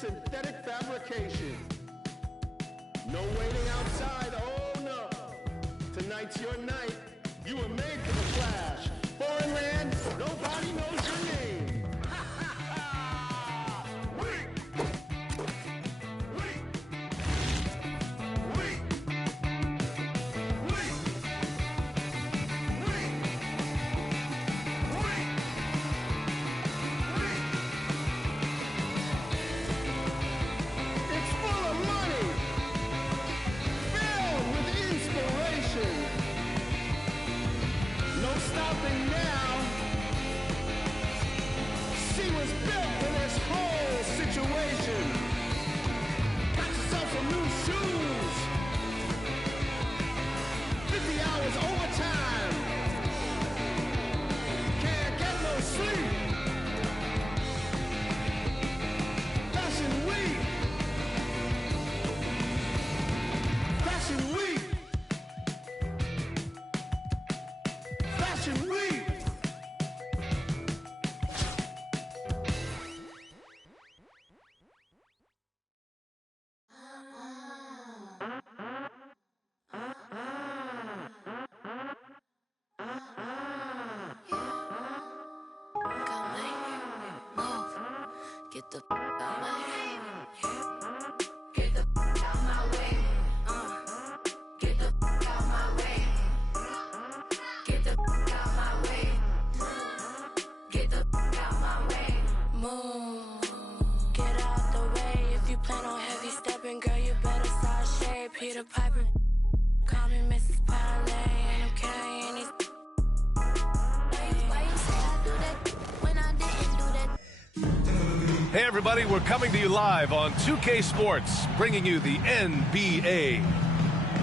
synthetic fabrication. No waiting outside, oh no. Tonight's your night. You were made for the flash. Foreign land, nobody knows your name. Get the out my way. Get the out my way. Get the out my way. Get the out my way. Get the out my way. Move. Get out the way. If you plan on heavy stepping, girl, you better start shape. Peter Piper. Call me Mrs. Parlay. And I'm carrying these. Why you say I do that when I didn't do that? Hey everybody, we're coming to you live on 2K Sports, bringing you the NBA.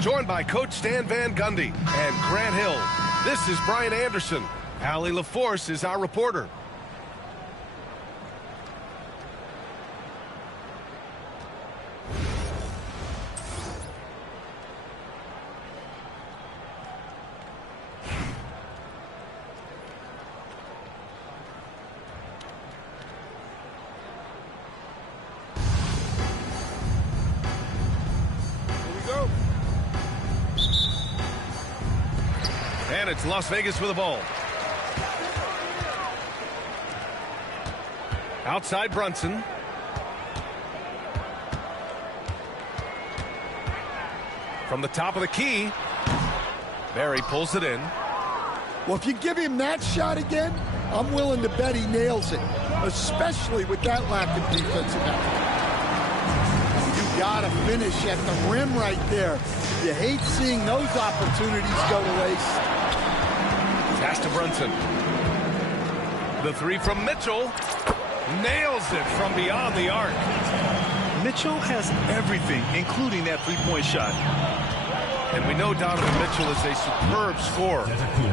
Joined by Coach Stan Van Gundy and Grant Hill. This is Brian Anderson. Allie LaForce is our reporter. And it's Las Vegas with the ball. Outside Brunson. From the top of the key, Barry pulls it in. Well, if you give him that shot again, I'm willing to bet he nails it, especially with that lack of defensive effort. You gotta finish at the rim right there. You hate seeing those opportunities go to waste. Pass to Brunson. The three from Mitchell. Nails it from beyond the arc. Mitchell has everything, including that three-point shot. And we know Donovan Mitchell is a superb scorer.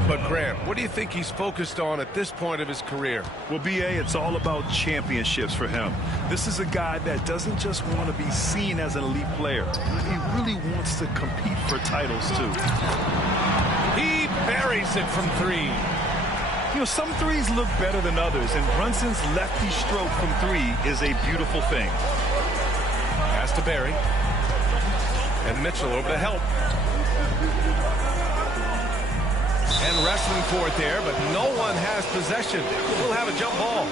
But Grant, what do you think he's focused on at this point of his career? Well, B.A., it's all about championships for him. This is a guy that doesn't just want to be seen as an elite player. He really wants to compete for titles, too. He buries it from three. You know, some threes look better than others, and Brunson's lefty stroke from three is a beautiful thing. Pass to Barry. And Mitchell over to help. And wrestling for it there, but no one has possession. We'll have a jump ball.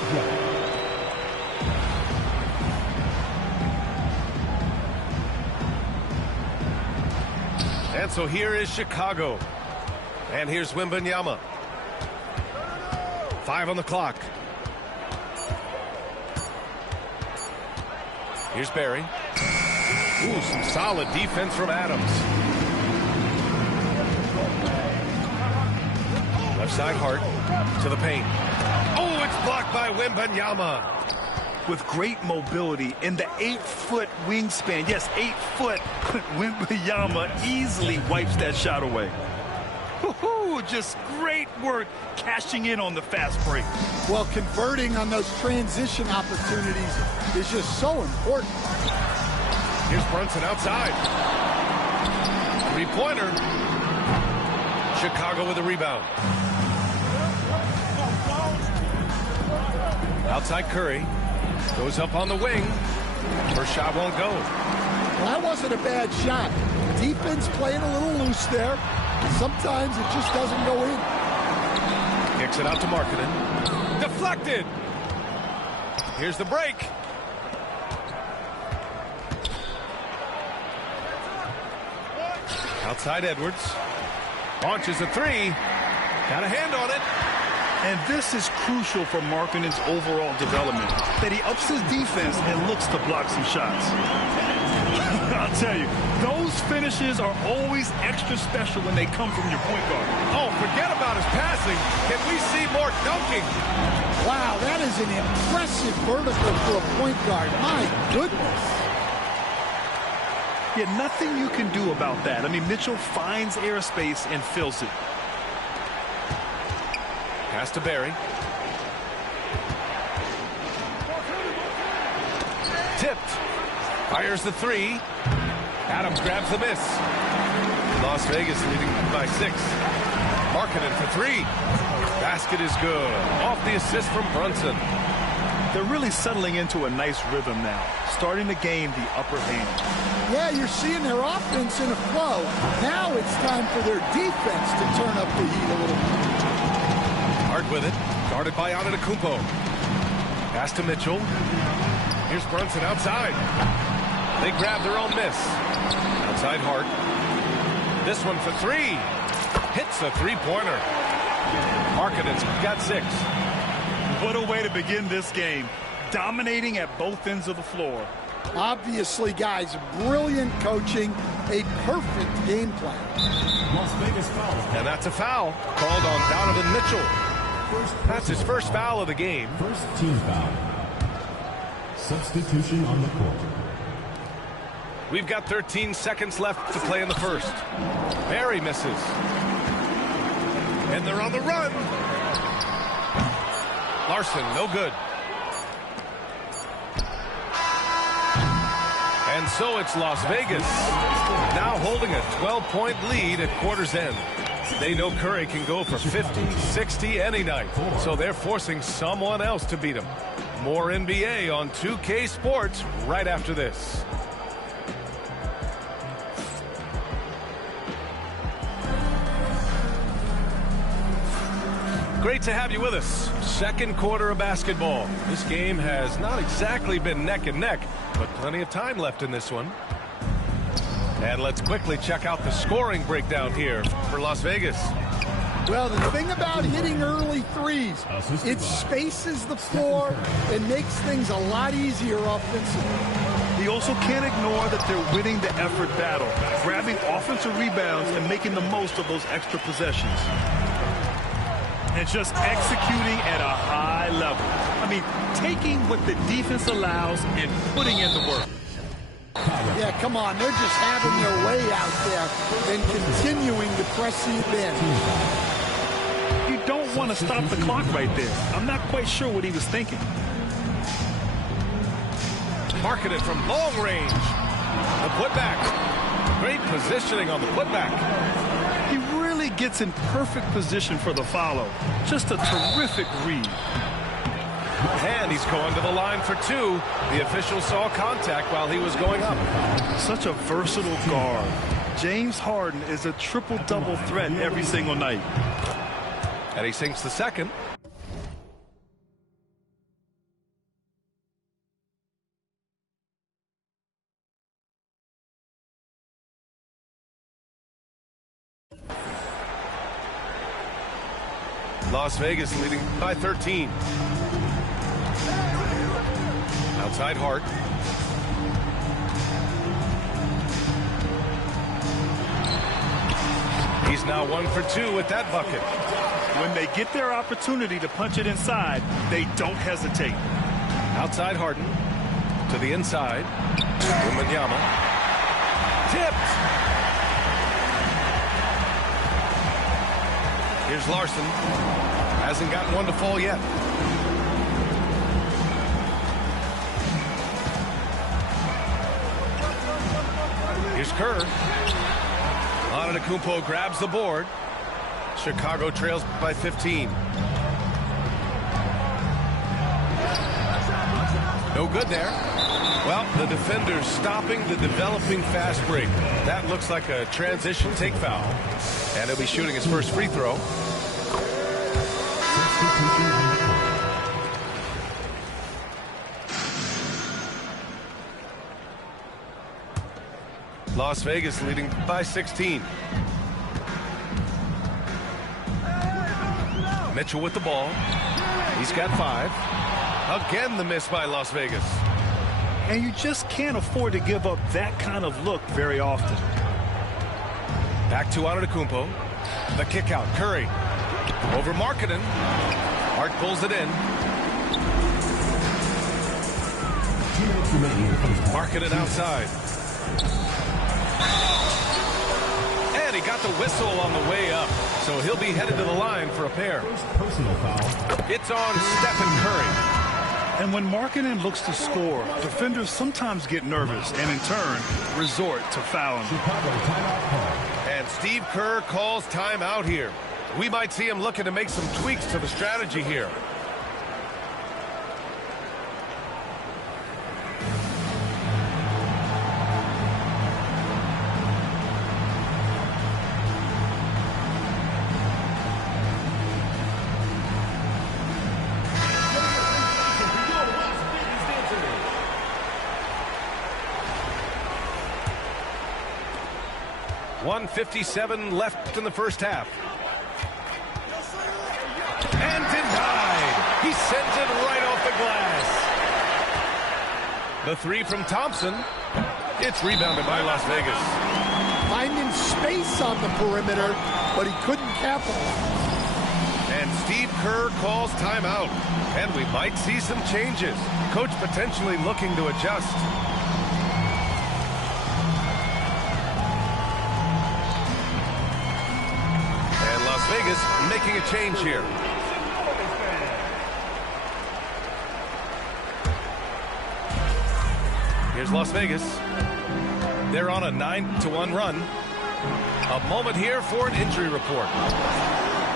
And so here is Chicago. And here's Wembanyama. 5 on the clock. Here's Barry. Ooh, some solid defense from Adams. Left side Hart to the paint. Oh, it's blocked by Wembanyama. With great mobility in the 8-foot wingspan. Yes, 8 foot. Wembanyama easily wipes that shot away. Just great work cashing in on the fast break. Well, converting on those transition opportunities is just so important. Here's Brunson outside. Three-pointer. Chicago with a rebound. Outside Curry. Goes up on the wing. First shot won't go. Well, that wasn't a bad shot. Defense playing a little loose there. Sometimes it just doesn't go in. Kicks it out to Markkanen. Deflected. Here's the break. Outside Edwards. Launches a three. Got a hand on it. And this is crucial for Markkanen's overall development, that he ups his defense and looks to block some shots. I'll tell you, those finishes are always extra special when they come from your point guard. Oh, forget about his passing. Can we see more dunking? Wow, that is an impressive vertical for a point guard. My goodness. Yeah, nothing you can do about that. I mean, Mitchell finds airspace and fills it. Pass to Barry. Tipped. Fires the three. Adams grabs the miss. Las Vegas leading by 6. Markkanen for three. Basket is good. Off the assist from Brunson. They're really settling into a nice rhythm now, starting to gain the upper hand. Yeah, you're seeing their offense in a flow. Now it's time for their defense to turn up the heat a little bit. Hart with it. Guarded by Antetokounmpo. Pass to Mitchell. Here's Brunson outside. They grab their own miss. Outside Hart. This one for three. Hits a three-pointer. Markkanen's got 6. What a way to begin this game. Dominating at both ends of the floor. Obviously, guys, brilliant coaching, a perfect game plan. Las Vegas foul. And that's a foul called on Donovan Mitchell. That's his first foul of the game. First team foul. Substitution on the court. We've got 13 seconds left to play in the first. Barry misses. And they're on the run. Larson, no good. And so it's Las Vegas, now holding a 12-point lead at quarter's end. They know Curry can go for 50, 60 any night, so they're forcing someone else to beat him. More NBA on 2K Sports right after this. Great to have you with us. Second quarter of basketball. This game has not exactly been neck and neck, but plenty of time left in this one. And let's quickly check out the scoring breakdown here for Las Vegas. Well, the thing about hitting early threes, it spaces the floor and makes things a lot easier offensively. He also can't ignore that they're winning the effort battle, grabbing offensive rebounds and making the most of those extra possessions. And just executing at a high level. I mean, taking what the defense allows and putting in the work. Yeah, come on. They're just having their way out there and continuing to press the advantage. You don't want to stop the clock right there. I'm not quite sure what he was thinking. Markkanen from long range. The putback. Great positioning on the putback. He really gets in perfect position for the follow. Just a terrific read. And he's going to the line for 2. The official saw contact while he was going up. Such a versatile guard. James Harden is a triple-double threat every single night. And he sinks the second. Las Vegas leading by 13. Outside Hart. He's now 1 for 2 with that bucket. When they get their opportunity to punch it inside, they don't hesitate. Outside Harden. To the inside. Wembanyama. Tipped. Here's Larson. Hasn't gotten one to fall yet. Here's Kerr. Antetokounmpo grabs the board. Chicago trails by 15. No No good there. Well, the defender's stopping the developing fast break. That looks like a transition take foul. And he'll be shooting his first free throw. Las Vegas leading by 16. Mitchell with the ball. He's got 5. Again, the miss by Las Vegas. And you just can't afford to give up that kind of look very often. Back to Antetokounmpo. The kick out. Curry. Over Markkanen. Hart pulls it in. Markkanen outside. And he got the whistle on the way up. So he'll be headed to the line for a pair. Personal foul. It's on Stephen Curry. And when Markkanen looks to score, defenders sometimes get nervous and in turn resort to fouling. Chicago timeout call. And Steve Kerr calls timeout here. We might see him looking to make some tweaks to the strategy here. .157 left in the first half. And denied. He sends it right off the glass. The 3 from Thompson. It's rebounded by Las Vegas. Finding space on the perimeter, but he couldn't capitalize. And Steve Kerr calls timeout. And we might see some changes. Coach potentially looking to adjust. Vegas making a change here. Here's Las Vegas. They're on a 9-1 run. A moment here for an injury report.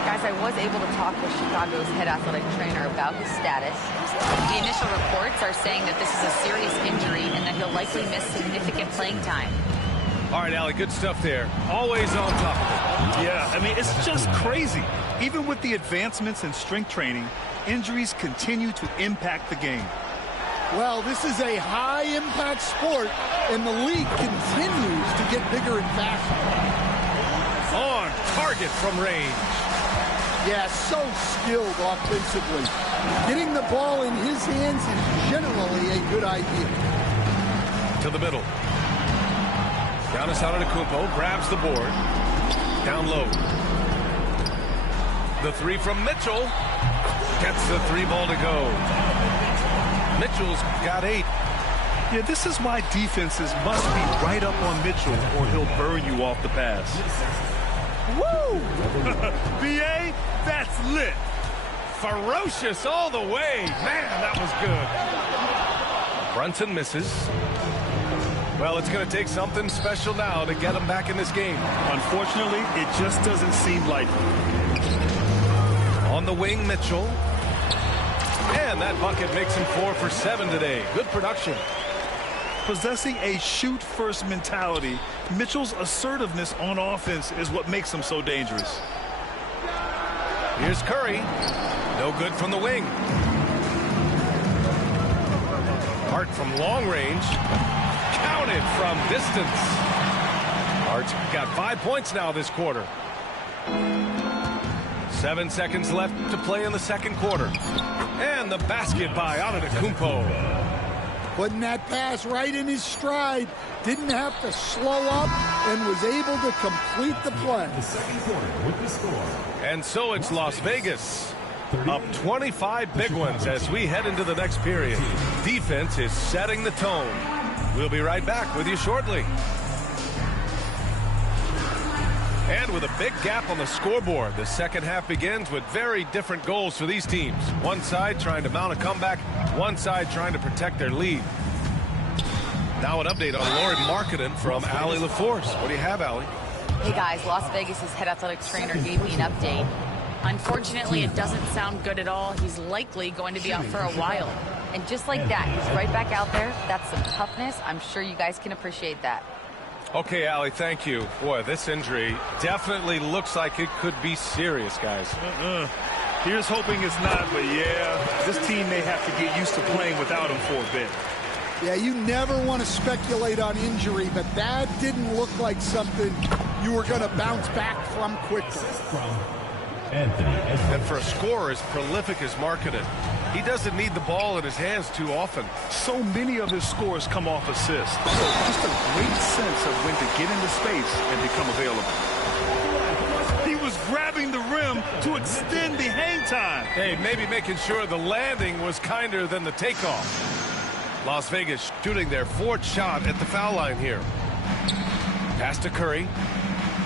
Guys, I was able to talk with Chicago's head athletic trainer about his status. The initial reports are saying that this is a serious injury and that he'll likely miss significant playing time. All right, Allie, good stuff there. Always on top of it. Yeah, I mean, it's just crazy. Even with the advancements in strength training, injuries continue to impact the game. Well, this is a high-impact sport, and the league continues to get bigger and faster. On target from range. Yeah, so skilled offensively. Getting the ball in his hands is generally a good idea. To the middle. Giannis Antetokounmpo grabs the board. Down low. The 3 from Mitchell. Gets the 3 ball to go. Mitchell's got 8. Yeah, this is why defenses must be right up on Mitchell or he'll burn you off the pass. Woo! BA, that's lit. Ferocious all the way. Man, that was good. Brunson misses. Well, it's going to take something special now to get him back in this game. Unfortunately, it just doesn't seem likely. On the wing, Mitchell. And that bucket makes him 4 for 7 today. Good production. Possessing a shoot-first mentality, Mitchell's assertiveness on offense is what makes him so dangerous. Here's Curry. No good from the wing. Hart from long range. Counted from distance. Hart's got 5 points now this quarter. 7 seconds left to play in the second quarter. And the basket by Antetokounmpo. Putting that pass right in his stride. Didn't have to slow up and was able to complete the play. The second quarter with the score. And so it's Las Vegas. Up 25 big ones as we head into the next period. Defense is setting the tone. We'll be right back with you shortly. And with a big gap on the scoreboard, the second half begins with very different goals for these teams. One side trying to mount a comeback, one side trying to protect their lead. Now an update on Lauri Markkanen from Allie LaForce. What do you have, Allie? Hey guys, Las Vegas' head athletic trainer gave me an update. Unfortunately, it doesn't sound good at all. He's likely going to be out for a while. And just like that, he's right back out there. That's some toughness. I'm sure you guys can appreciate that. Okay, Allie, thank you. Boy, this injury definitely looks like it could be serious, guys. Here's hoping it's not, but yeah, this team may have to get used to playing without him for a bit. Yeah, you never want to speculate on injury, but that didn't look like something you were going to bounce back from quickly. From Anthony Edwards. And for a scorer as prolific as Markkanen, he doesn't need the ball in his hands too often. So many of his scores come off assists. So just a great sense of when to get into space and become available. He was grabbing the rim to extend the hang time. Hey, maybe making sure the landing was kinder than the takeoff. Las Vegas shooting their 4th shot at the foul line here. Pass to Curry.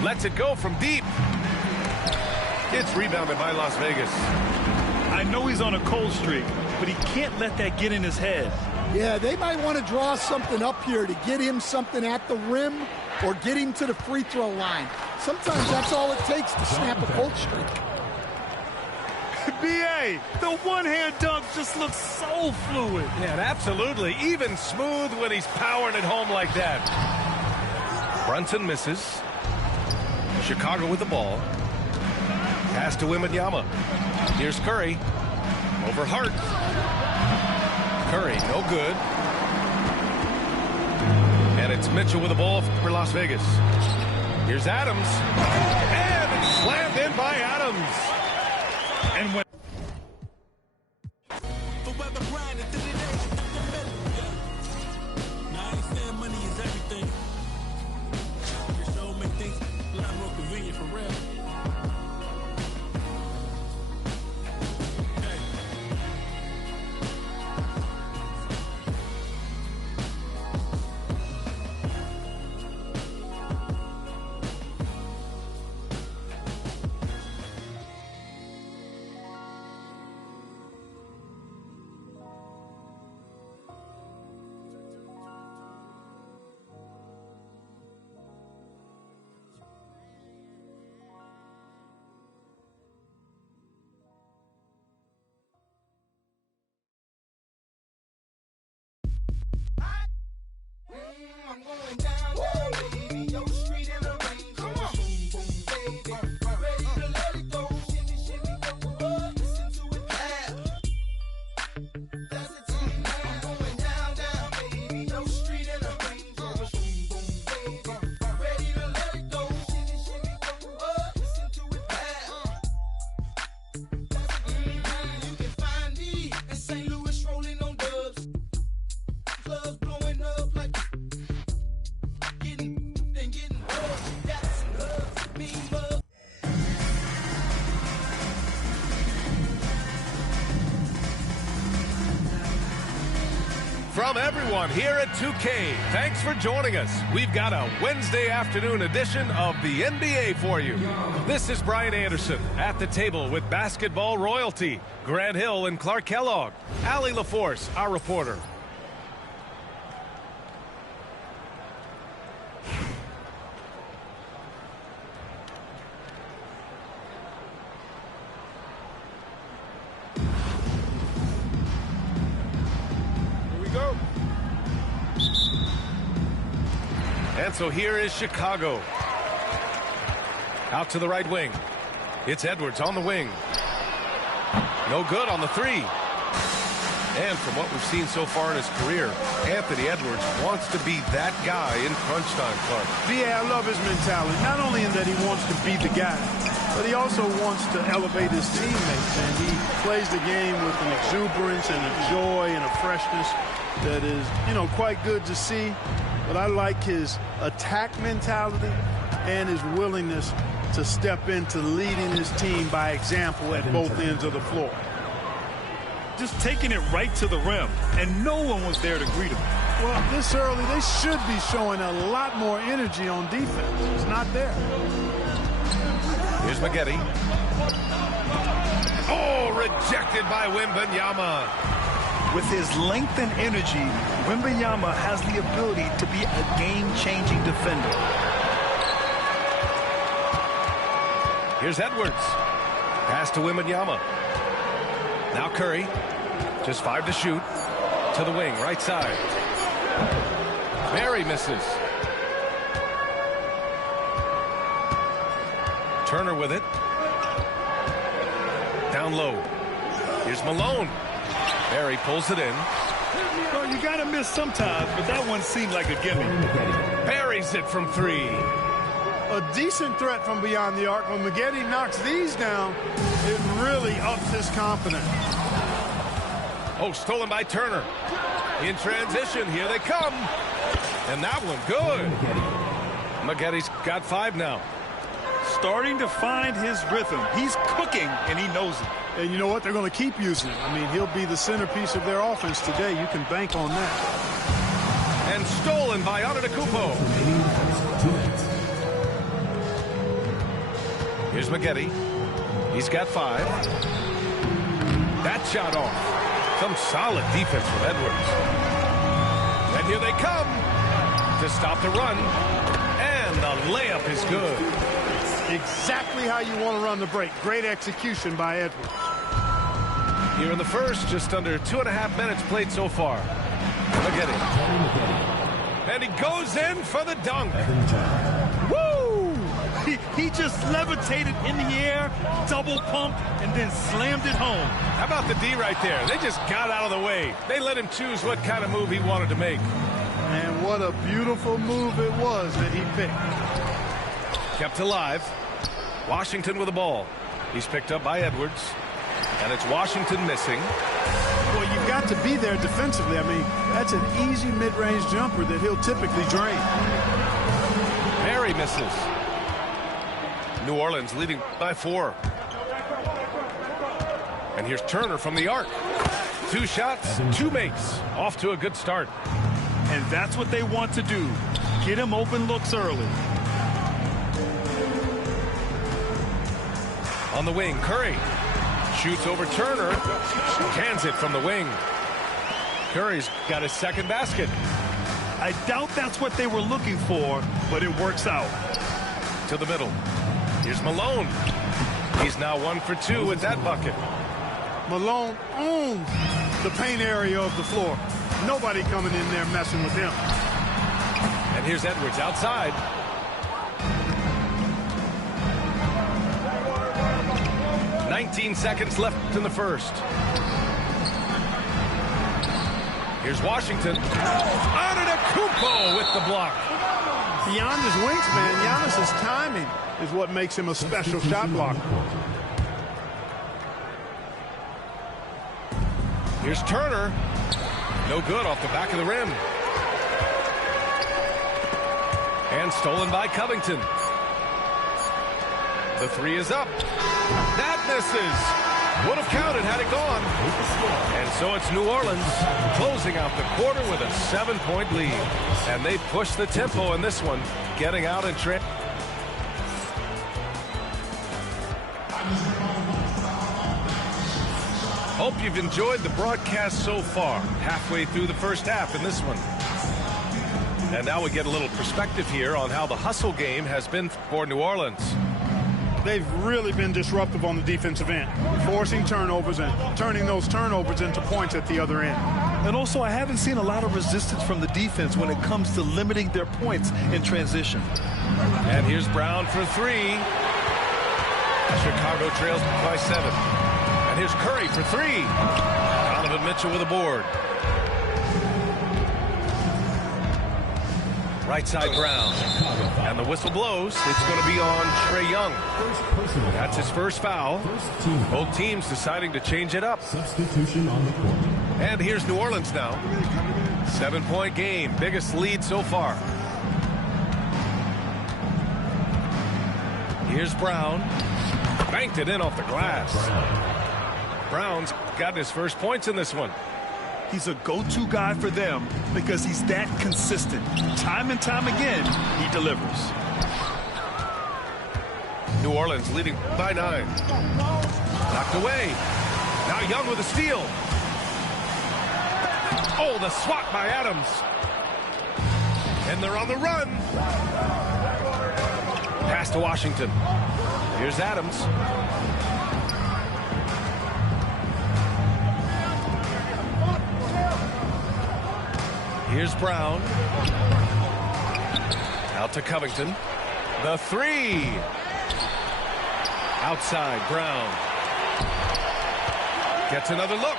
Lets it go from deep. It's rebounded by Las Vegas. I know he's on a cold streak, but he can't let that get in his head. Yeah, they might want to draw something up here to get him something at the rim or get him to the free throw line. Sometimes that's all it takes to snap a cold streak. B.A., the one-hand dunk just looks so fluid. Yeah, and absolutely. Even smooth when he's powering it home like that. Brunson misses. Chicago with the ball. Pass to Wembanyama. Here's Curry. Over Hart. Curry, no good. And it's Mitchell with the ball for Las Vegas. Here's Adams. And it's slammed in by Adams. And when Now I understand money is everything. Your show make things a lot more convenient for real. I'm going down, baby. Your street in the rain. Boom, boom, baby. Ready to let it go. Shimmy, shimmy, go. Listen to it clap. That's the team. I'm going down, baby. Your street in the rain. Boom, boom, baby. Ready to let it go. Shimmy, shimmy, go. Listen to it clap. That's the team. You can find me in St. Louis rolling on dubs. Clubs blowing up like From everyone here at 2K, thanks for joining us. We've got a Wednesday afternoon edition of the NBA for you. This is Brian Anderson at the table with basketball royalty, Grant Hill and Clark Kellogg, Allie LaForce, our reporter. And so here is Chicago. Out to the right wing. It's Edwards on the wing. No good on the three. And from what we've seen so far in his career, Anthony Edwards wants to be that guy in crunch time, Clark. Yeah, I love his mentality. Not only in that he wants to be the guy, but he also wants to elevate his teammates. And he plays the game with an exuberance and a joy and a freshness that is, quite good to see. But I like his attack mentality and his willingness to step into leading his team by example at both ends of the floor. Just taking it right to the rim, and no one was there to greet him. Well, this early, they should be showing a lot more energy on defense. It's not there. Here's Maggette. Oh, rejected by Wembanyama. With his length and energy, Wembanyama has the ability to be a game-changing defender. Here's Edwards. Pass to Wembanyama. Now Curry. Just 5 to shoot. To the wing, right side. Barry misses. Turner with it. Down low. Here's Malone. Barry pulls it in. Well, you got to miss sometimes, but that one seemed like a gimme. Buries it from 3. A decent threat from beyond the arc. When Maggette knocks these down, it really ups his confidence. Oh, stolen by Turner. In transition, here they come. And that one, good. Maggetti's got 5 now. Starting to find his rhythm. He's cooking, and he knows it. And you know what? They're going to keep using him. I mean, he'll be the centerpiece of their offense today. You can bank on that. And stolen by Antetokounmpo. Here's Maggette. He's got 5. That shot off. Some solid defense from Edwards. And here they come to stop the run. And the layup is good. Exactly how you want to run the break. Great execution by Edwards. Here in the first, just under 2.5 minutes played so far. Maggette. And he goes in for the dunk. Woo! He just levitated in the air, double pumped, and then slammed it home. How about the D right there? They just got out of the way. They let him choose what kind of move he wanted to make. And what a beautiful move it was that he picked. Kept alive. Washington with the ball. He's picked up by Edwards. And it's Washington missing. Well, you've got to be there defensively. I mean, that's an easy mid-range jumper that he'll typically drain. Barry misses. New Orleans leading by 4. And here's Turner from the arc. 2 shots, 2 makes. Off to a good start. And that's what they want to do. Get him open looks early. On the wing, Curry shoots over Turner. Cans it from the wing. Curry's got his second basket. I doubt that's what they were looking for, but it works out. To the middle. Here's Malone. He's now 1 for 2 with that bucket. Malone owns the paint area of the floor. Nobody coming in there messing with him. And here's Edwards outside. "19 seconds left in the first. Here's Washington. Antetokounmpo with the block. Beyond his wingspan, Giannis's timing is what makes him a special shot blocker. Here's Turner. No good off the back of the rim. And stolen by Covington. The 3 is up. That misses. Would have counted had it gone. And so it's New Orleans closing out the quarter with a 7-point lead. And they push the tempo in this one, getting out in trip. Hope you've enjoyed the broadcast so far. Halfway through the first half in this one. And now we get a little perspective here on how the hustle game has been for New Orleans. They've really been disruptive on the defensive end, forcing turnovers and turning those turnovers into points at the other end. And also, I haven't seen a lot of resistance from the defense when it comes to limiting their points in transition. And here's Brown for 3. Chicago trails by 7. And here's Curry for 3. Donovan Mitchell with a board. Right side Brown. And the whistle blows. It's going to be on Trae Young. That's his first foul. Both teams deciding to change it up. Substitution on the court. And here's New Orleans now. 7-point game. Biggest lead so far. Here's Brown. Banked it in off the glass. Brown's got his first points in this one. He's a go-to guy for them because he's that consistent. Time and time again, he delivers. New Orleans leading by 9. Knocked away. Now Young with a steal. Oh, the swat by Adams. And they're on the run. Pass to Washington. Here's Adams. Here's Brown. Out to Covington. The three. Outside, Brown. Gets another look.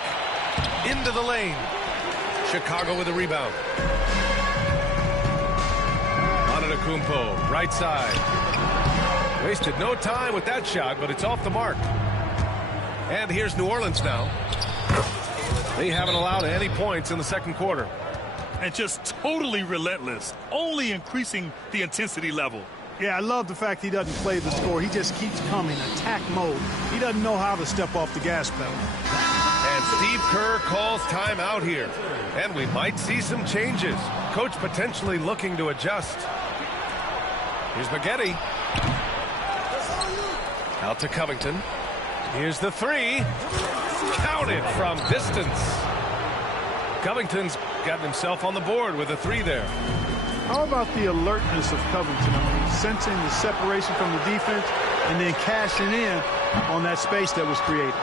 Into the lane. Chicago with a rebound. Antetokounmpo, right side. Wasted no time with that shot, but it's off the mark. And here's New Orleans now. They haven't allowed any points in the second quarter. And just totally relentless, only increasing the intensity level. Yeah, I love the fact he doesn't play the score. He just keeps coming, attack mode. He doesn't know how to step off the gas pedal. And Steve Kerr calls timeout here. And we might see some changes. Coach potentially looking to adjust. Here's Maggette. Out to Covington. Here's the three. Counted from distance. Covington's gotten himself on the board with a three there. How about the alertness of Covington? I mean, sensing the separation from the defense and then cashing in on that space that was created.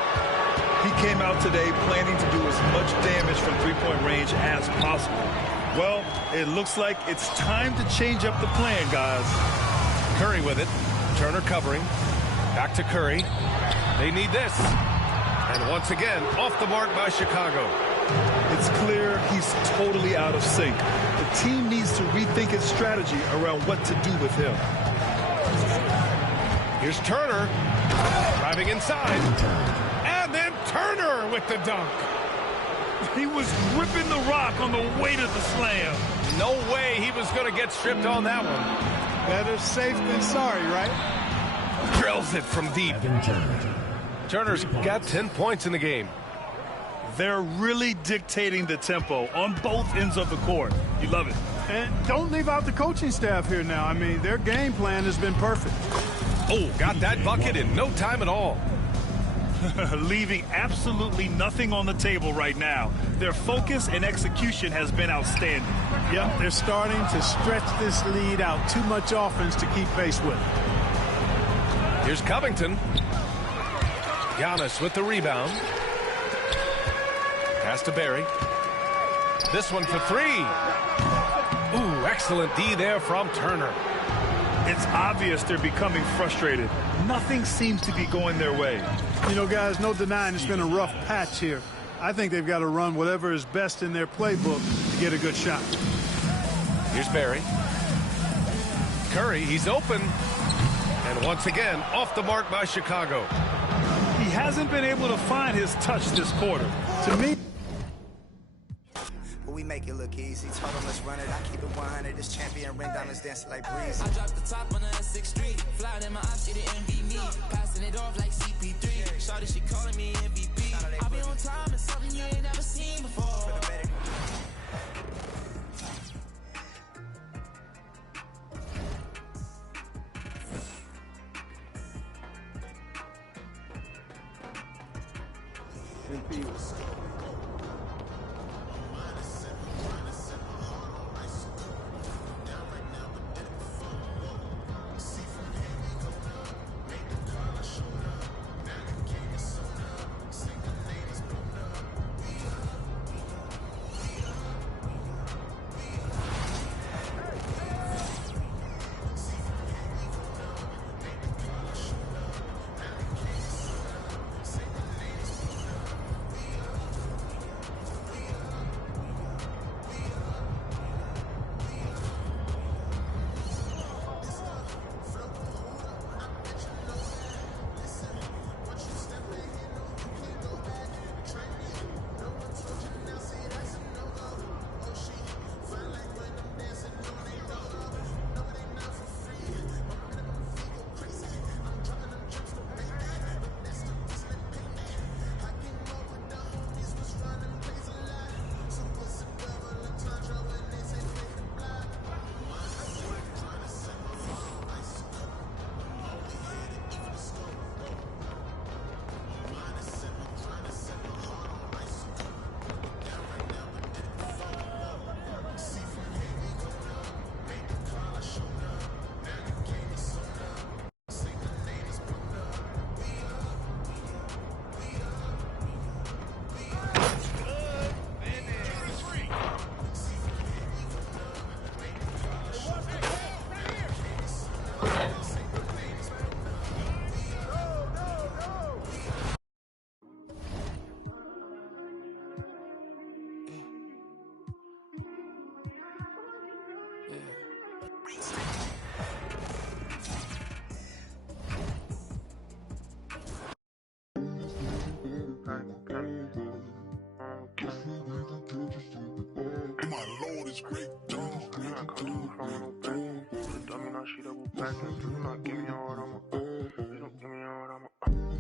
He came out today planning to do as much damage from three-point range as possible. Well, it looks like it's time to change up the plan, guys. Curry with it. Turner covering. Back to Curry. They need this. And once again, off the mark by Chicago. It's clear he's totally out of sync. The team needs to rethink its strategy around what to do with him. Here's Turner. Driving inside. And then Turner with the dunk. He was gripping the rock on the weight of the slam. No way he was going to get stripped on that one. Better safe than sorry, right? Drills it from deep. Turner's got 10 points in the game. They're really dictating the tempo on both ends of the court. You love it. And don't leave out the coaching staff here now. I mean, their game plan has been perfect. Oh, got that bucket in no time at all. Leaving absolutely nothing on the table right now. Their focus and execution has been outstanding. Yep, they're starting to stretch this lead out. Too much offense to keep pace with. Here's Covington. Giannis with the rebound. Pass to Barry. This one for three. Ooh, excellent D there from Turner. It's obvious they're becoming frustrated. Nothing seems to be going their way. You know, guys, no denying it's been a rough patch here. I think they've got to run whatever is best in their playbook to get a good shot. Here's Barry. Curry, he's open. And once again, off the mark by Chicago. He hasn't been able to find his touch this quarter. To me, we make it look easy. Told him let's run it. I keep it 100. This champion ring diamonds dancing like breeze. I dropped the top on the 6th Street. Flying in my eyes, she didn't envy me. Passing it off like CP3. Shawty, she calling me MVP. I be on time and something you ain't never seen before.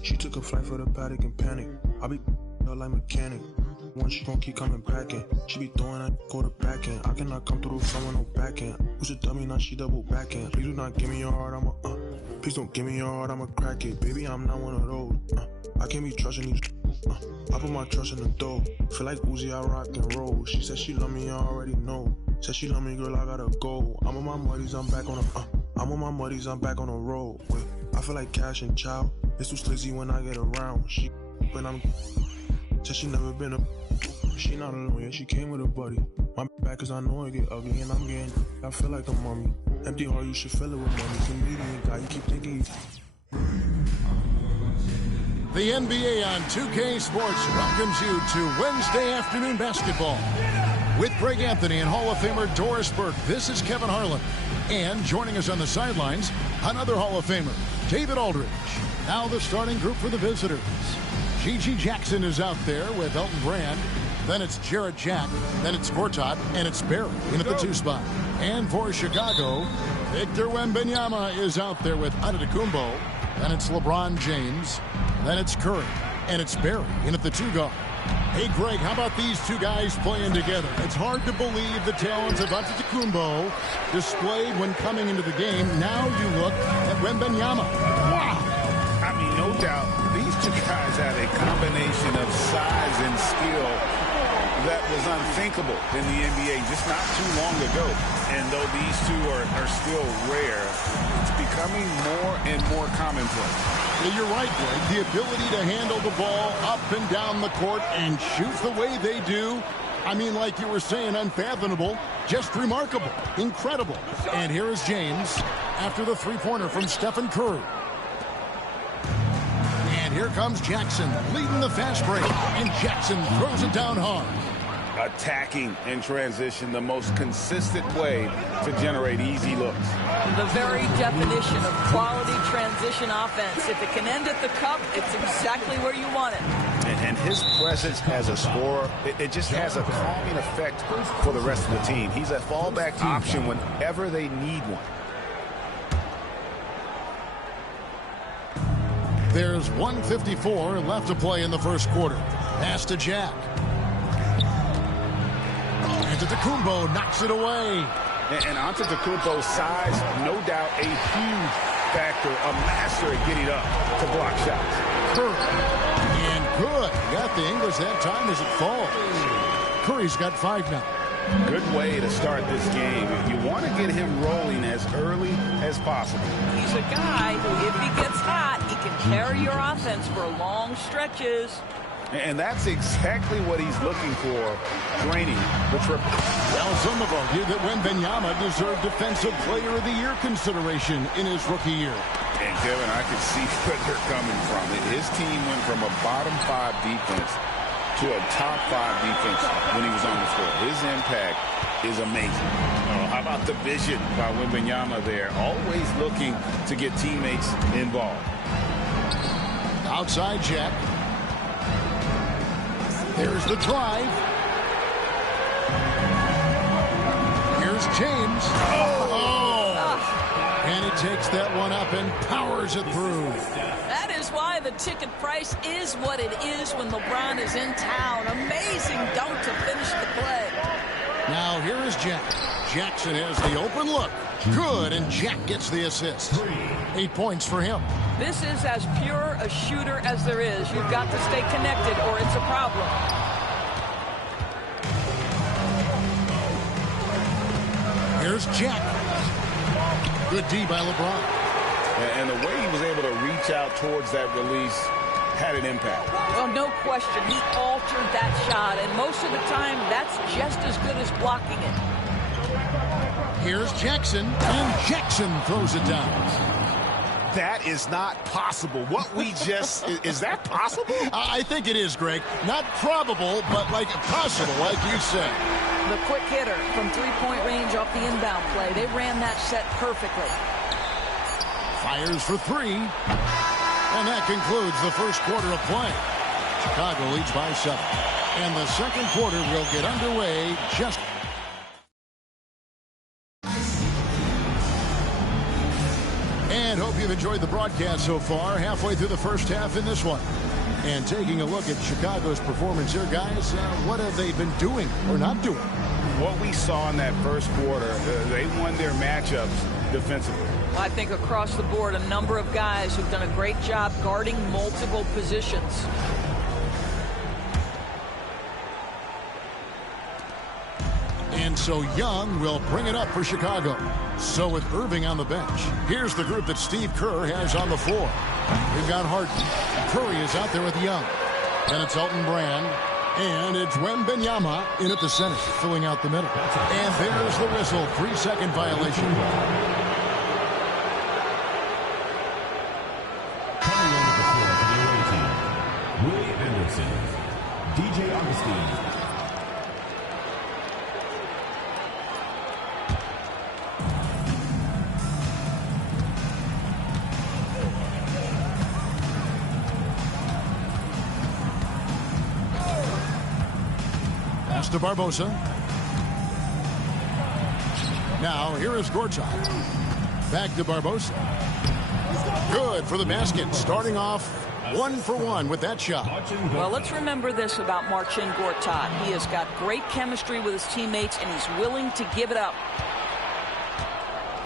She took a flight for the paddock and panic. I be her like mechanic. One she gon' keep coming back in. She be throwing that quarterbacking. I cannot come through the front with no backing. Who's a dummy now? She double backing. Please do not give me your heart. Please don't give me your heart. I'ma crack it, baby. I'm not one of those. I can't be trusting these. I put my trust in the dough. Feel like Uzi, I rock and roll. She said she love me, I already know. Said she love me, girl, I gotta go. I'm on my muddies, I'm back on the. I'm on my muddies, I'm back on the road. Wait, I feel like Cash and Chow. It's too slizzy when I get around. She when I'm. Said she never been a. She not alone, yeah, she came with a buddy. My back cause I know it get ugly and I'm getting. I feel like a mummy. Empty heart, you should fill it with money. Comedian guy, you keep thinking. The NBA on 2K Sports welcomes you to Wednesday afternoon basketball. With Greg Anthony and Hall of Famer Doris Burke, this is Kevin Harlan. And joining us on the sidelines, another Hall of Famer, David Aldridge. Now the starting group for the visitors. Gigi Jackson is out there with Elton Brand. Then it's Jarrett Jack. Then it's Gortat. And it's Barry in at the 2 spot. And for Chicago, Victor Wembanyama is out there with Antetokounmpo. Then it's LeBron James. Then it's Curry. And it's Barry in at the 2 guard. Hey, Greg, how about these two guys playing together? It's hard to believe the talents of Antetokounmpo displayed when coming into the game. Now you look at Wembanyama. Wow! I mean, no doubt, these two guys have a combination of size and skill that was unthinkable in the NBA just not too long ago. And though these two are still rare, it's becoming more and more commonplace. Yeah, you're right, Greg. The ability to handle the ball up and down the court and shoot the way they do. I mean, like you were saying, unfathomable, just remarkable, incredible. And here is James after the three-pointer from Stephen Curry. And here comes Jackson leading the fast break. And Jackson throws it down hard. Attacking in transition, the most consistent way to generate easy looks. The very definition of quality transition offense. If it can end at the cup, it's exactly where you want it. And his presence as a scorer, it just has a calming effect for the rest of the team. He's a fallback option whenever they need one. There's 1:54 left to play in the first quarter. Pass to Jack. Antetokounmpo knocks it away. And Antetokounmpo's size, no doubt a huge factor, a master at getting up to block shots. And good. Got the English that time as it falls. Curry's got 5 now. Good way to start this game. You want to get him rolling as early as possible. He's a guy who, if he gets hot, he can carry your offense for long stretches. And that's exactly what he's looking for, draining the triple. Well, some have argued that Wembanyama deserved Defensive Player of the Year consideration in his rookie year. And, Kevin, I can see where they're coming from. His team went from a bottom 5 defense to a top 5 defense when he was on the floor. His impact is amazing. How about the vision by Wembanyama there? Always looking to get teammates involved. Outside Jack. There's the drive. Here's James. And he takes that one up and powers it through. That is why the ticket price is what it is when LeBron is in town. Amazing dunk to finish the play. Now here is Jack. Jackson has the open look. Good, and Jack gets the assist. 8 points for him. This is as pure a shooter as there is. You've got to stay connected or it's a problem. Here's Jack. Good D by LeBron. And the way he was able to reach out towards that release had an impact. Well, no question. He altered that shot, and most of the time, that's just as good as blocking it. Here's Jackson, and Jackson throws it down. That is not possible. What we just... is that possible? I think it is, Greg. Not probable, but like possible, like you said. The quick hitter from three-point range off the inbound play. They ran that set perfectly. Fires for 3. And that concludes the first quarter of play. Chicago leads by 7. And the second quarter will get underway just you've enjoyed the broadcast so far. Halfway through the first half in this one. And taking a look at Chicago's performance here, guys, what have they been doing or not doing? What we saw in that first quarter, they won their matchups defensively. I think across the board, a number of guys who've done a great job guarding multiple positions. And so Young will bring it up for Chicago. So with Irving on the bench, here's the group that Steve Kerr has on the floor. We've got Harden. Curry is out there with Young. Then it's Elton Brand. And it's Wembanyama in at the center, filling out the middle. And there's the whistle. 3-second violation. Coming on the floor for the away team, Willie Anderson, DJ Augustine. Pass to Barbosa. Now here is Gortat. Back to Barbosa. Good for the basket. Starting off 1 for 1 with that shot. Well, let's remember this about Marcin Gortat. He has got great chemistry with his teammates, and he's willing to give it up.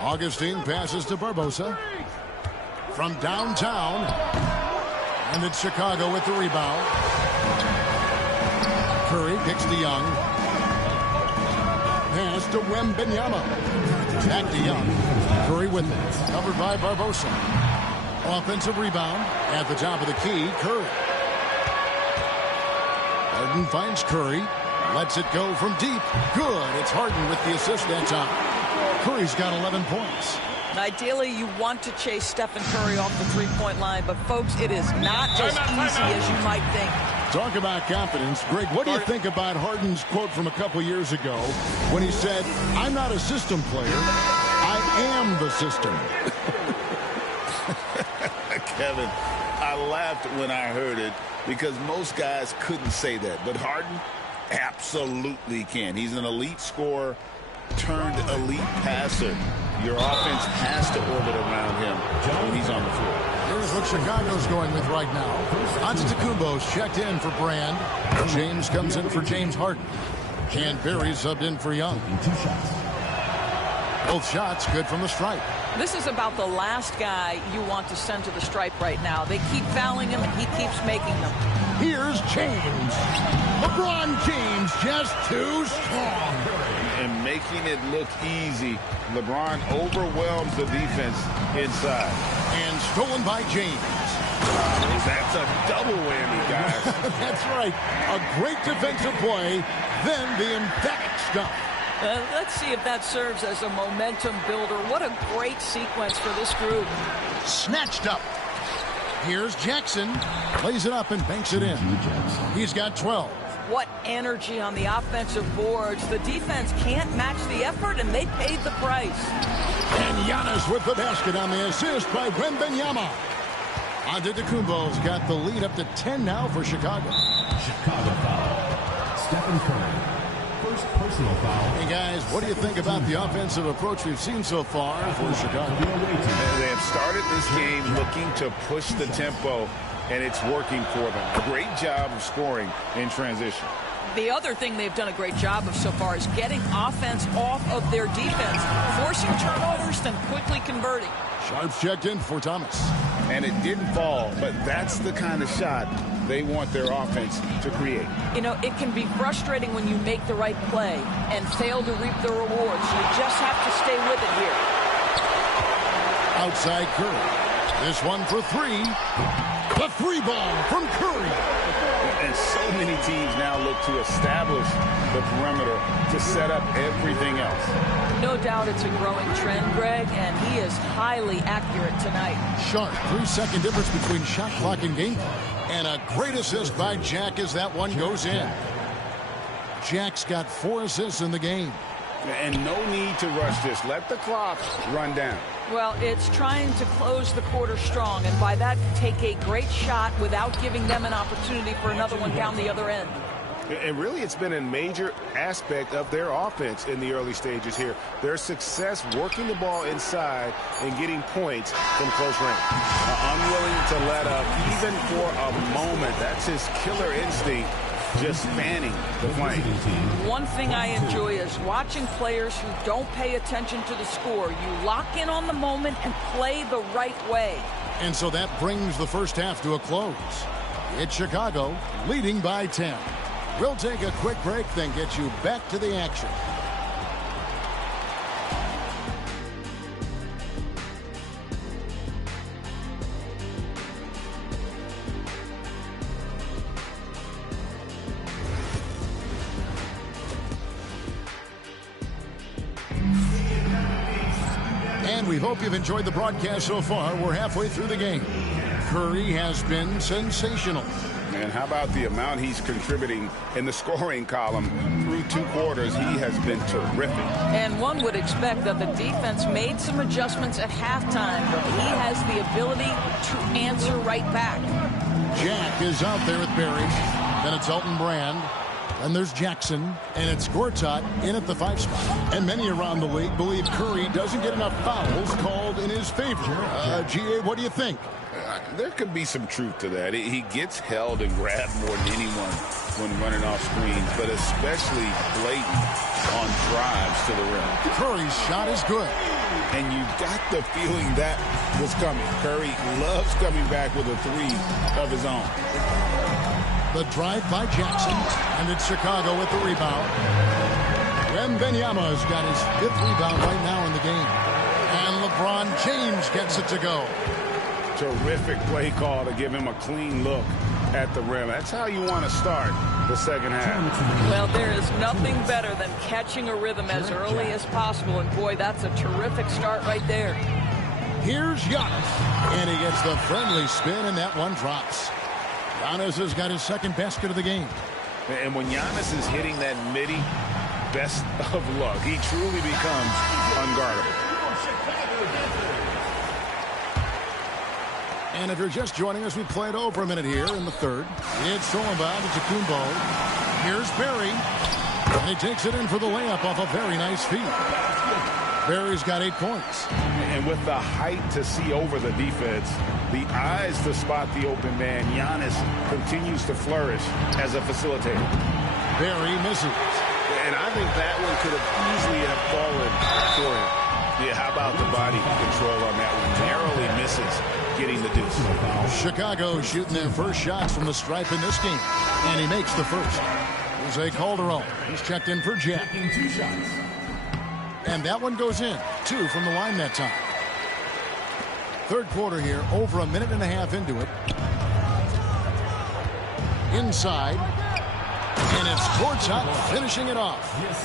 Augustine passes to Barbosa. From downtown. And it's Chicago with the rebound. Curry kicks to Young. Pass to Wembanyama. Back to Young. Curry with it. Covered by Barbosa. Offensive rebound. At the top of the key, Curry. Harden finds Curry. Lets it go from deep. Good. It's Harden with the assist that time. Curry's got 11 points. And ideally, you want to chase Stephen Curry off the three-point line, but folks, it is not as easy as you might think. Talk about confidence. Greg, what do you think about Harden's quote from a couple years ago when he said, "I'm not a system player, I am the system"? Kevin, I laughed when I heard it because most guys couldn't say that. But Harden absolutely can. He's an elite scorer turned elite passer. Your offense has to orbit around him when he's on the floor. Here's what Chicago's going with right now. Antetokounmpo's checked in for Brand. James comes in for James Harden. And Barry subbed in for Young. Both shots good from the stripe. This is about the last guy you want to send to the stripe right now. They keep fouling him, and he keeps making them. Here's James. LeBron James just too strong. And making it look easy. LeBron overwhelms the defense inside. And stolen by James. That's a double whammy, guys. That's right. A great defensive play, then the emphatic stuff. Let's see if that serves as a momentum builder. What a great sequence for this group. Snatched up. Here's Jackson. Plays it up and banks it in. He's got 12. What energy on the offensive boards. The defense can't match the effort, and they paid the price. And Giannis with the basket on the assist by Wembanyama. Antetokounmpo's got the lead up to 10 now for Chicago. Chicago foul. Stephen Curry. First personal foul. Hey, guys, what do you think about the offensive approach we've seen so far for Chicago? They have started this game looking to push the tempo, and it's working for them. Great job of scoring in transition. The other thing they've done a great job of so far is getting offense off of their defense, forcing turnovers, then quickly converting. Sharps checked in for Thomas. And it didn't fall, but that's the kind of shot they want their offense to create. You know, it can be frustrating when you make the right play and fail to reap the rewards. You just have to stay with it here. Outside Curry. This one for three. The three ball from Curry. And so many teams now look to establish the perimeter to set up everything else. No doubt it's a growing trend, Greg, and he is highly accurate tonight. Sharp 3-second difference between shot clock and game clock. And a great assist by Jack as that one goes in. Jack's got 4 assists in the game. And no need to rush this. Let the clock run down. Well, it's trying to close the quarter strong, and by that, take a great shot without giving them an opportunity for another one down the other end. And really, it's been a major aspect of their offense in the early stages here. Their success working the ball inside and getting points from close range. Unwilling to let up even for a moment. That's his killer instinct, just spanning the flank. One thing I enjoy is watching players who don't pay attention to the score. You lock in on the moment and play the right way. And so that brings the first half to a close. It's Chicago leading by 10. We'll take a quick break, then get you back to the action. And we hope you've enjoyed the broadcast so far. We're halfway through the game. Curry has been sensational. And how about the amount he's contributing in the scoring column through 2 quarters? He has been terrific. And one would expect that the defense made some adjustments at halftime, but he has the ability to answer right back. Jack is out there with Barry. Then it's Elton Brand. And there's Jackson. And it's Gortat in at the 5 spot. And many around the league believe Curry doesn't get enough fouls called in his favor. G.A., what do you think? There could be some truth to that. He gets held and grabbed more than anyone when running off screens, but especially blatant on drives to the rim. Curry's shot is good. And you got the feeling that was coming. Curry loves coming back with a 3 of his own. The drive by Jackson, and it's Chicago with the rebound. Wembanyama's got his 5th rebound right now in the game. And LeBron James gets it to go. Terrific play call to give him a clean look at the rim. That's how you want to start the second half. Well, there is nothing better than catching a rhythm as early as possible. And, boy, that's a terrific start right there. Here's Giannis. And he gets the friendly spin, and that one drops. Giannis has got his 2nd basket of the game. And when Giannis is hitting that midi, best of luck. He truly becomes unguardable. And if you're just joining us, we played over a minute here in the 3rd. It's Solomon to Kumbo. Here's Barry. And he takes it in for the layup off a very nice feed. Barry's got 8 points. And with the height to see over the defense, the eyes to spot the open man, Giannis continues to flourish as a facilitator. Barry misses. And I think that one could have easily have fallen for him. Yeah, how about the body control on that one? Narrowly misses getting the deuce. Chicago shooting their first shots from the stripe in this game. And he makes the first. Jose Calderon. He's checked in for Jack. 2 shots. And that one goes in. 2 from the line that time. 3rd quarter here, over a minute and a half into it. Inside. And it's Gortat finishing it off.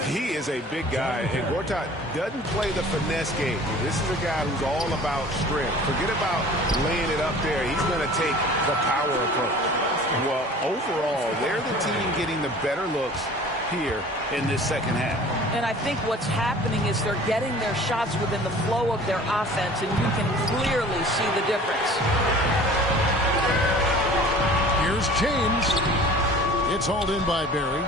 He is a big guy, and Gortat doesn't play the finesse game. This is a guy who's all about strength. Forget about laying it up there. He's going to take the power approach. Well, overall, they're the team getting the better looks here in this second half. And I think what's happening is they're getting their shots within the flow of their offense, and you can clearly see the difference. Here's James. It's hauled in by Barry.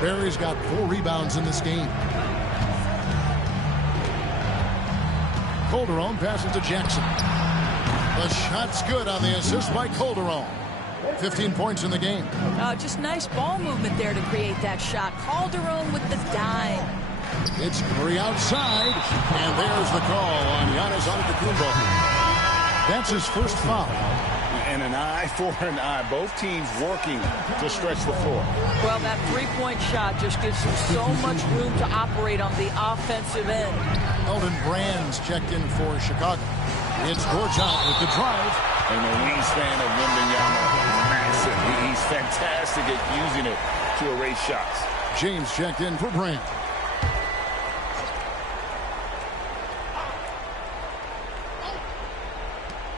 Barry's got 4 rebounds in this game. Calderon passes to Jackson. The shot's good on the assist by Calderon. 15 points in the game. Just nice ball movement there to create that shot. Calderon with the dime. It's Curry outside, and there's the call on Giannis Antetokounmpo. That's his first foul. And an eye for an eye. Both teams working to stretch the floor. Well, that 3-point shot just gives him so much room to operate on the offensive end. Elton Brand's checked in for Chicago. It's Gortat with the drive. And the wingspan of Wembanyama, massive. He's fantastic at using it to erase shots. James checked in for Brand.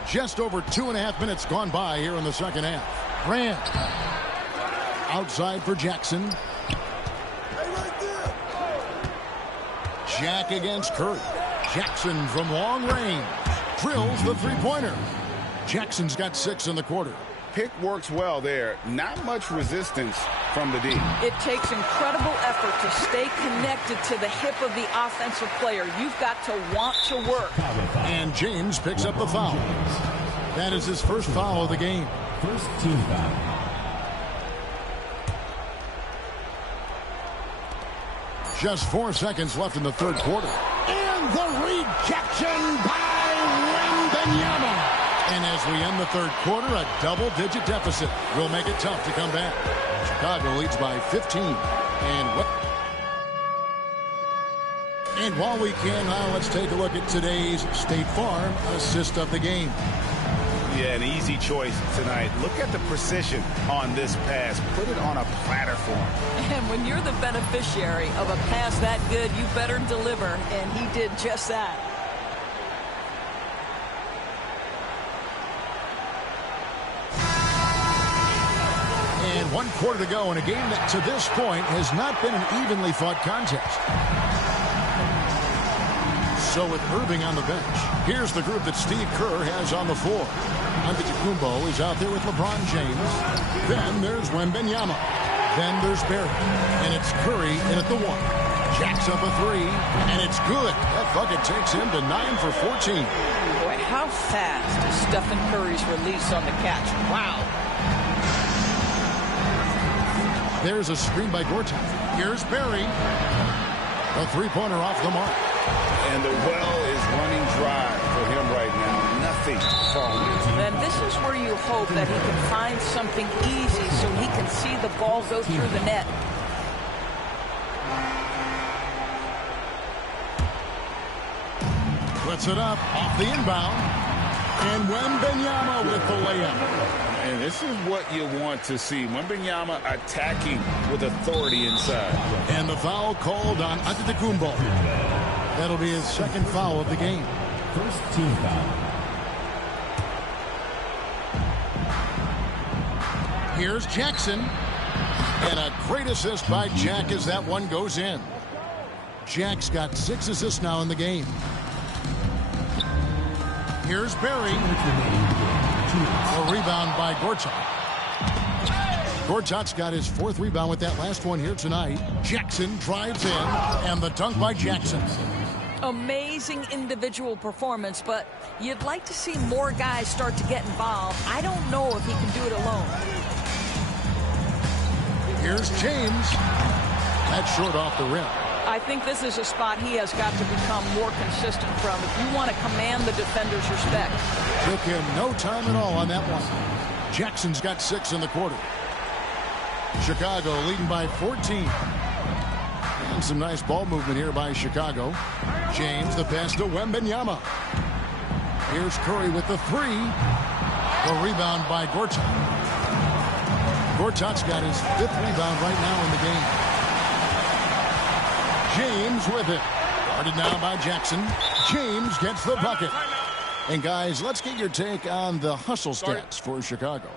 Just over 2.5 minutes gone by here in the second half. Brand outside for Jackson. Jack against Curry. Jackson from long range drills the 3-pointer. Jackson's got 6 in the quarter. Pick works well there. Not much resistance from the D. It takes incredible effort to stay connected to the hip of the offensive player. You've got to want to work. And James picks up the foul. That is his first foul of the game. First team foul. Just 4 seconds left in the third quarter. And the rejection by Wembanyama. And as we end the third quarter, a double-digit deficit will make it tough to come back. Chicago leads by 15. And while we can now, let's take a look at today's State Farm assist of the game. Yeah, an easy choice tonight. Look at the precision on this pass. Put it on a platter for him. And when you're the beneficiary of a pass that good, you better deliver, and he did just that. And 1 quarter to go in a game that to this point has not been an evenly fought contest. So with Irving on the bench, here's the group that Steve Kerr has on the floor. Antetokounmpo is out there with LeBron James. Then there's Wembanyama. Then there's Barry. And it's Curry in at the 1. Jacks up a 3, and it's good. That bucket takes him to 9 for 14. Boy, how fast is Stephen Curry's release on the catch. Wow. There's a screen by Gortat. Here's Barry. A three-pointer off the mark. And the well is running dry for him right now. Nothing falling. And this is where you hope that he can find something easy so he can see the ball go through the net. Puts it up off the inbound. And Wembanyama with the layup. And this is what you want to see. Wembanyama attacking with authority inside. And the foul called on Antetokounmpo. That'll be his second foul of the game. First team foul. Here's Jackson. And a great assist by Jack as that one goes in. Jack's got 6 assists now in the game. Here's Barry. A rebound by Gortat. Gortat's got his 4th rebound with that last one here tonight. Jackson drives in, and the dunk by Jackson. Amazing individual performance, but you'd like to see more guys start to get involved. I don't know if he can do it alone. Here's James. That's short off the rim. I think this is a spot he has got to become more consistent from if you want to command the defender's respect. Took him no time at all on that one. Jackson's got 6 in the quarter. Chicago leading by 14. And some nice ball movement here by Chicago. James, the pass to Wembanyama. Here's Curry with the 3. The rebound by Gortat. Gortat's got his 5th rebound right now in the game. James with it. Guarded now by Jackson. James gets the bucket. And guys, let's get your take on the hustle stats for Chicago.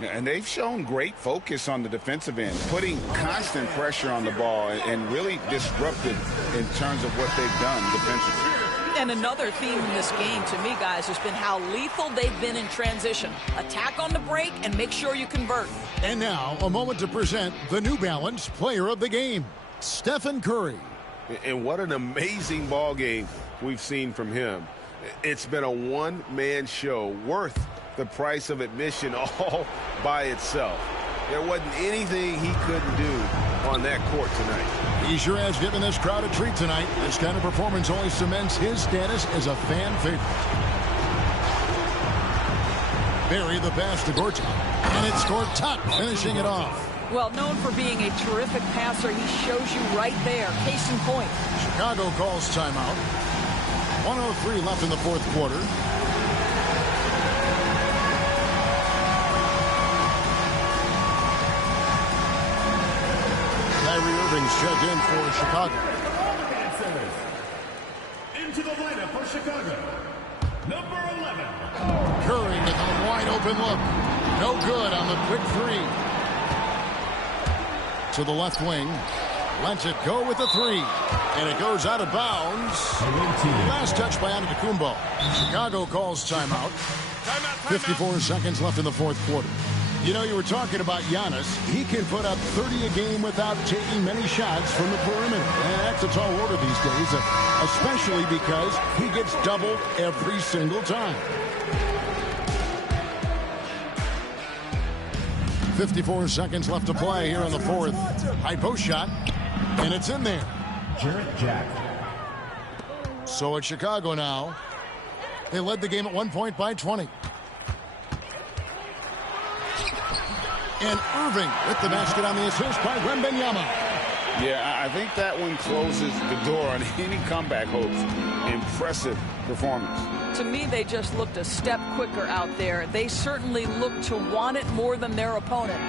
And they've shown great focus on the defensive end, putting constant pressure on the ball and really disruptive in terms of what they've done defensively. And another theme in this game to me, guys, has been how lethal they've been in transition. Attack on the break and make sure you convert. And now, a moment to present the New Balance Player of the Game, Stephen Curry. And what an amazing ball game we've seen from him. It's been a one-man show worth the price of admission all by itself. There wasn't anything he couldn't do on that court tonight. He sure has given this crowd a treat tonight. This kind of performance only cements his status as a fan favorite. Barry the pass to Gortat. And it's Gortat finishing it off. Well, known for being a terrific passer, he shows you right there. Case in point. Chicago calls timeout. 1:03 left in the fourth quarter. Kyrie Irving's checked in for Chicago. Into the lineup for Chicago, number 11. Curry with a wide open look. No good on the quick 3. To the left wing. Lets it go with the 3. And it goes out of bounds. Last touch by Antetokounmpo. Chicago calls timeout. 54 seconds left in the fourth quarter. You know, you were talking about Giannis. He can put up 30 a game without taking many shots from the perimeter. And that's a tall order these days, especially because he gets doubled every single time. 54 seconds left to play here in the fourth. High post shot, and it's in there. Jarrett Jack. So it's Chicago now. They led the game at 1 point by 20. And Irving with the basket on the assist by Wembanyama. Yeah, I think that one closes the door on any comeback hopes. Impressive performance. To me, they just looked a step quicker out there. They certainly looked to want it more than their opponent.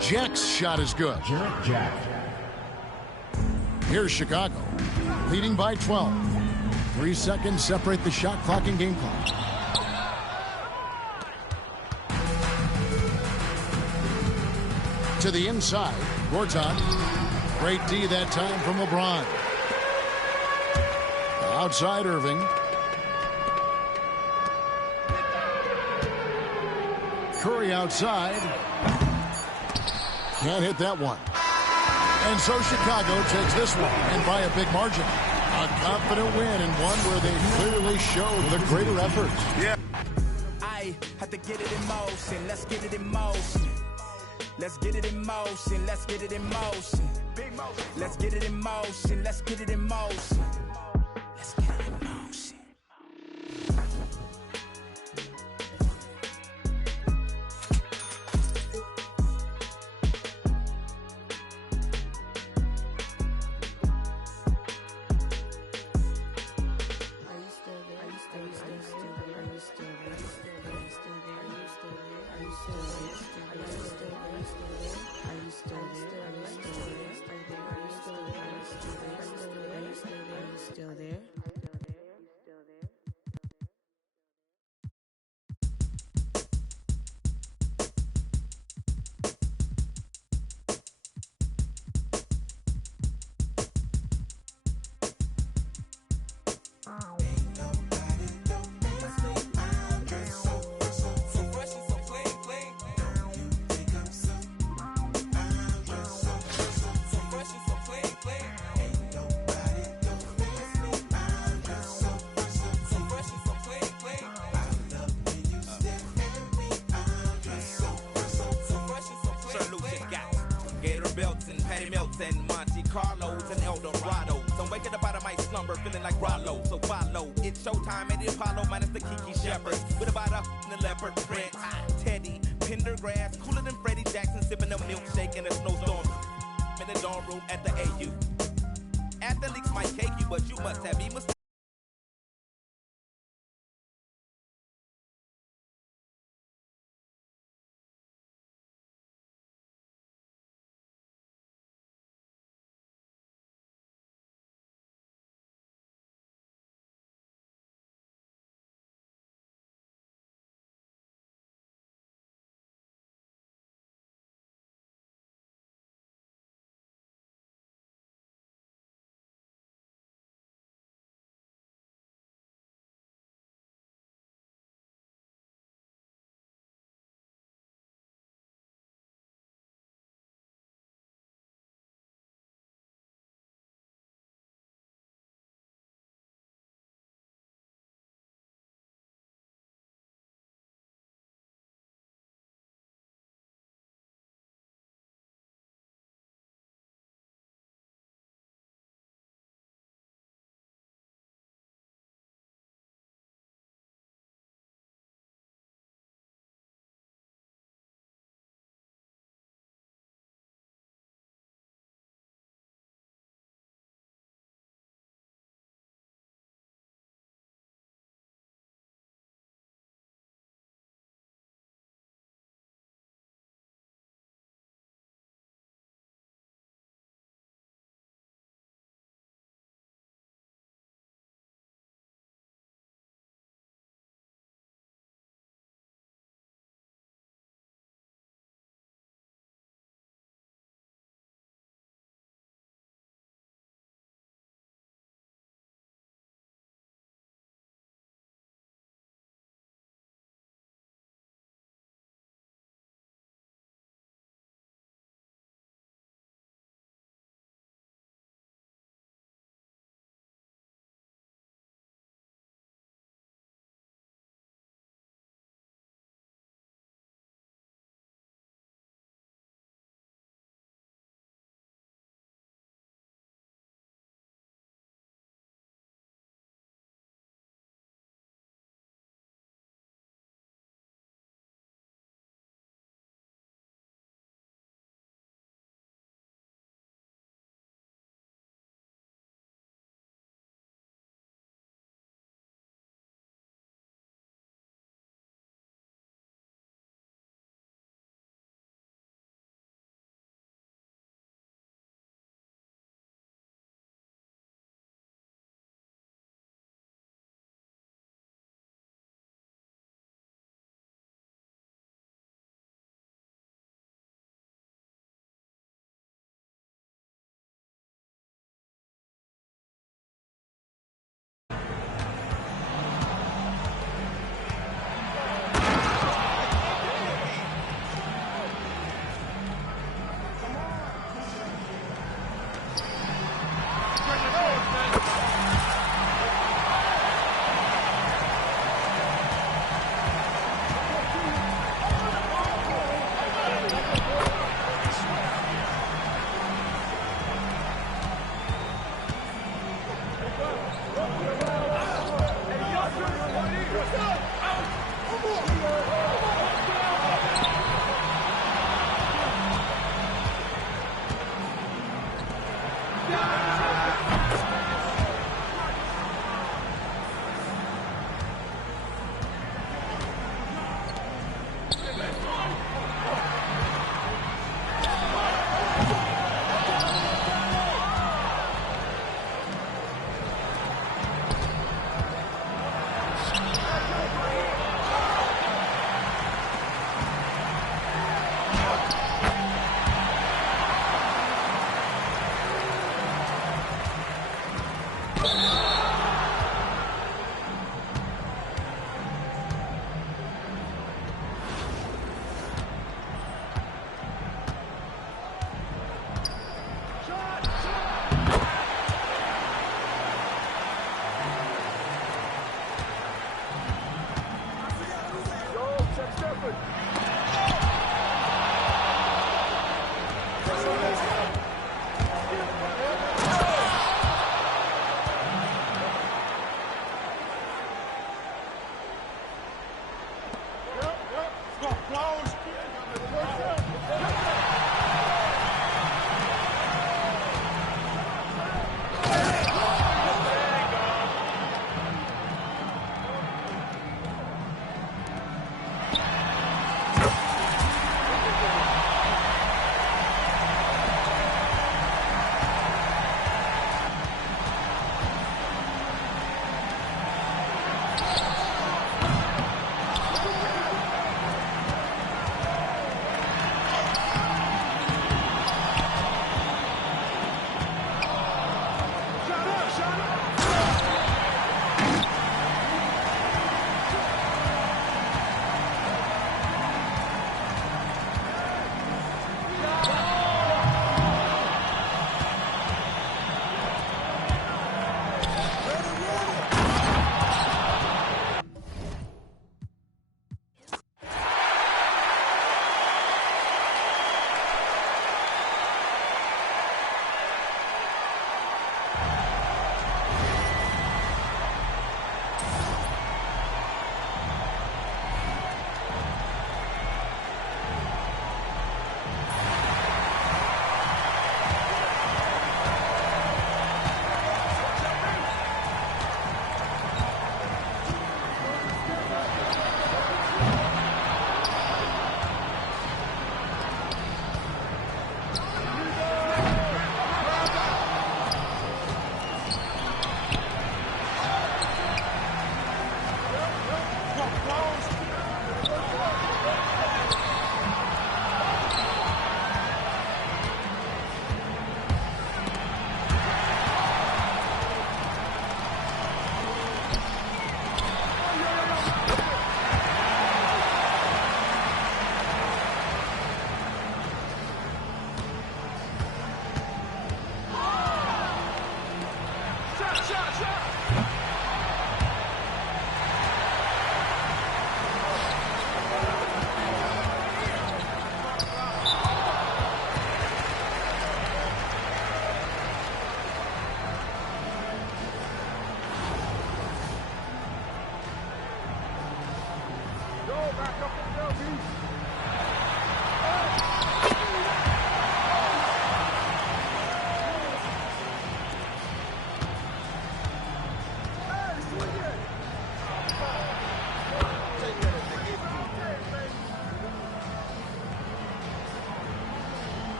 Jack's shot is good. Jarrett Jack. Here's Chicago, leading by 12. 3 seconds separate the shot clock and game clock. To the inside, Gortat. Great D that time from LeBron. Outside Irving. Curry outside. Can't hit that one. And so Chicago takes this one, and by a big margin. A confident win, and one where they clearly showed the greater effort. Yeah. I have to get it in motion. Let's get it in motion. Let's get it in motion. Let's get it in motion. Let's get it in motion. Let's get it in motion. Let's get it in motion. And Monte Carlos and El Dorado. So I'm waking up out of my slumber feeling like Rollo. So follow, it's showtime at the Apollo minus the Kiki Shepherds. With about a leopard print, Teddy, Pendergrass, cooler than Freddie Jackson, sipping a milkshake in a snowstorm. In the dorm room at the AU. Athletes might take you, but you must have me mistaken.